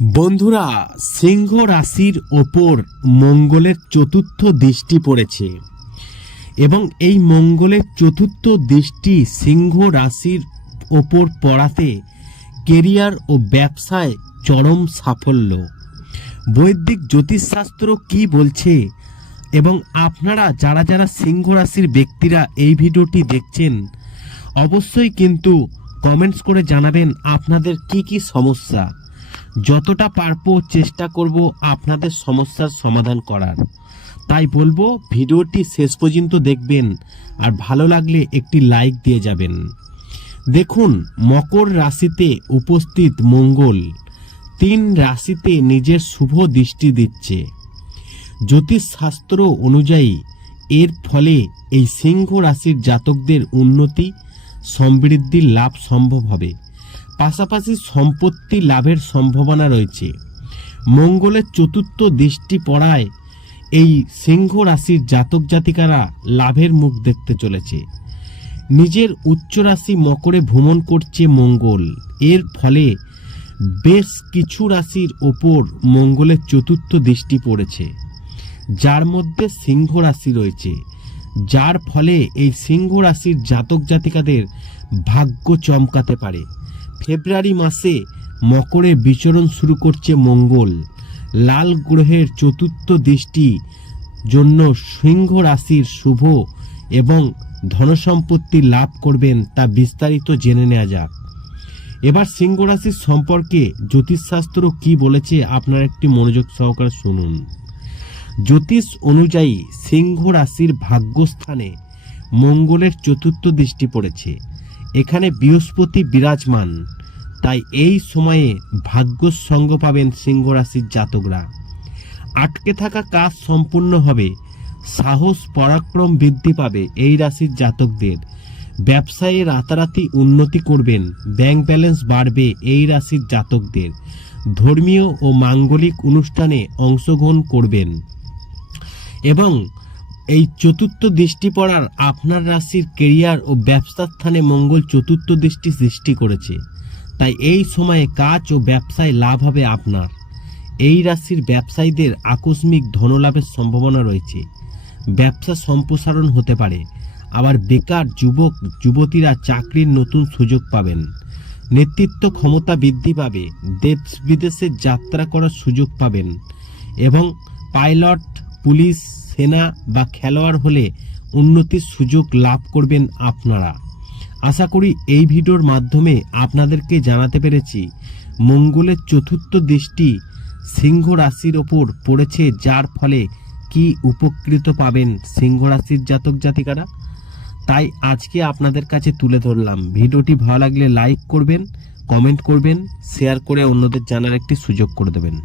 বন্ধুরা, সিংহ রাশির ওপর মঙ্গলের চতুর্থ দৃষ্টি পড়েছে এবং এই মঙ্গলের চতুর্থ দৃষ্টি সিংহ রাশির ওপর পড়াতে কেরিয়ার ও ব্যবসায় চরম সাফল্য। বৈদিক জ্যোতিষশাস্ত্র কি বলছে এবং আপনারা যারা যারা সিংহ রাশির ব্যক্তিরা এই ভিডিওটি দেখছেন, অবশ্যই কিন্তু কমেন্টস করে জানাবেন আপনাদের কি কি সমস্যা। যতটা পারব চেষ্টা করব আপনাদের সমস্যার সমাধান করার। তাই বলব, ভিডিওটি শেষ পর্যন্ত দেখবেন আর ভালো লাগলে একটি লাইক দিয়ে যাবেন। দেখুন, মকর রাশিতে উপস্থিত মঙ্গল। তিন রাশিতে নিজের শুভ দৃষ্টি দিচ্ছে। জ্যোতিষশাস্ত্র অনুযায়ী এর ফলে এই সিংহ রাশির জাতকদের উন্নতি সমৃদ্ধির লাভ সম্ভব হবে। পাশাপাশি সম্পত্তি লাভের সম্ভাবনা রয়েছে। মঙ্গলের চতুর্থ দৃষ্টি পড়ায় এই সিংহ রাশির জাতক জাতিকারা লাভের মুখ দেখতে চলেছে। নিজের উচ্চ রাশি মকরে ভ্রমণ করছে মঙ্গল। এর ফলে বেশ কিছু রাশির ওপর মঙ্গলের চতুর্থ দৃষ্টি পড়েছে। যার মধ্যে সিংহ রাশি রয়েছে। যার ফলে এই সিংহ রাশির জাতক জাতিকাদের ভাগ্য চমকাতে পারে। ফেব্রুয়ারি মাসে মকরে বিচরণ শুরু করছে মঙ্গল। লাল গ্রহের চতুর্থ দৃষ্টি জন্য সিংহ রাশির শুভ এবং ধনসম্পত্তি লাভ করবেন তা বিস্তারিত জেনে নেওয়া যাক। এবার সিংহ রাশির সম্পর্কে জ্যোতিষশাস্ত্র কি বলেছে আপনারা একটি মনোযোগ সহকারে শুনুন। জ্যোতিষ অনুযায়ী সিংহ রাশির ভাগ্যস্থানে মঙ্গলের চতুর্থ দৃষ্টি পড়েছে। এখানে বৃহস্পতি বিরাজমান। তাই এই সময়ে ভাগ্যর সঙ্গ পাবেন সিংহ রাশির জাতকরা। আটকে থাকা কাজ সম্পূর্ণ হবে। সাহস, পরাক্রম বৃদ্ধি পাবে এই রাশির জাতকদের। ব্যবসায়ে রাতারাতি উন্নতি করবেন। ব্যাংক ব্যালেন্স বাড়বে এই রাশির জাতকদের। ধর্মীয় ও মাঙ্গলিক অনুষ্ঠানে অংশগ্রহণ করবেন। এবং এই চতুর্থ দৃষ্টি পড়ার আপনার রাশির কেরিয়ার ও ব্যবসার স্থানে মঙ্গল চতুর্থ দৃষ্টি সৃষ্টি করেছে। তাই এই সময়ে কাজ ও ব্যবসায় লাভ হবে আপনার। এই রাশির ব্যবসায়ীদের আকস্মিক ধনলাভের সম্ভাবনা রয়েছে। ব্যবসা সম্প্রসারণ হতে পারে। আবার বেকার যুবক, যুবতীরা চাকরির নতুন সুযোগ পাবেন। নেতৃত্ব ক্ষমতা বৃদ্ধি পাবে। দেশ বিদেশে যাত্রা করার সুযোগ পাবেন। এবং পাইলট, পুলিশ সেনা বা খেলোয়াড় হলে উন্নতির সুযোগ লাভ করবেন আপনারা। আশা করি এই ভিডিওর মাধ্যমে আপনাদেরকে জানাতে পেরেছি, মঙ্গলের চতুর্থ দৃষ্টি সিংহ রাশির ওপর পড়েছে, যার ফলে কি উপকৃত পাবেন সিংহ রাশির জাতক জাতিকারা? তাই আজকে আপনাদের কাছে তুলে ধরলাম। ভিডিওটি ভালো লাগলে লাইক করবেন, কমেন্ট করবেন, শেয়ার করে অন্যদের জানার একটি সুযোগ করে দেবেন।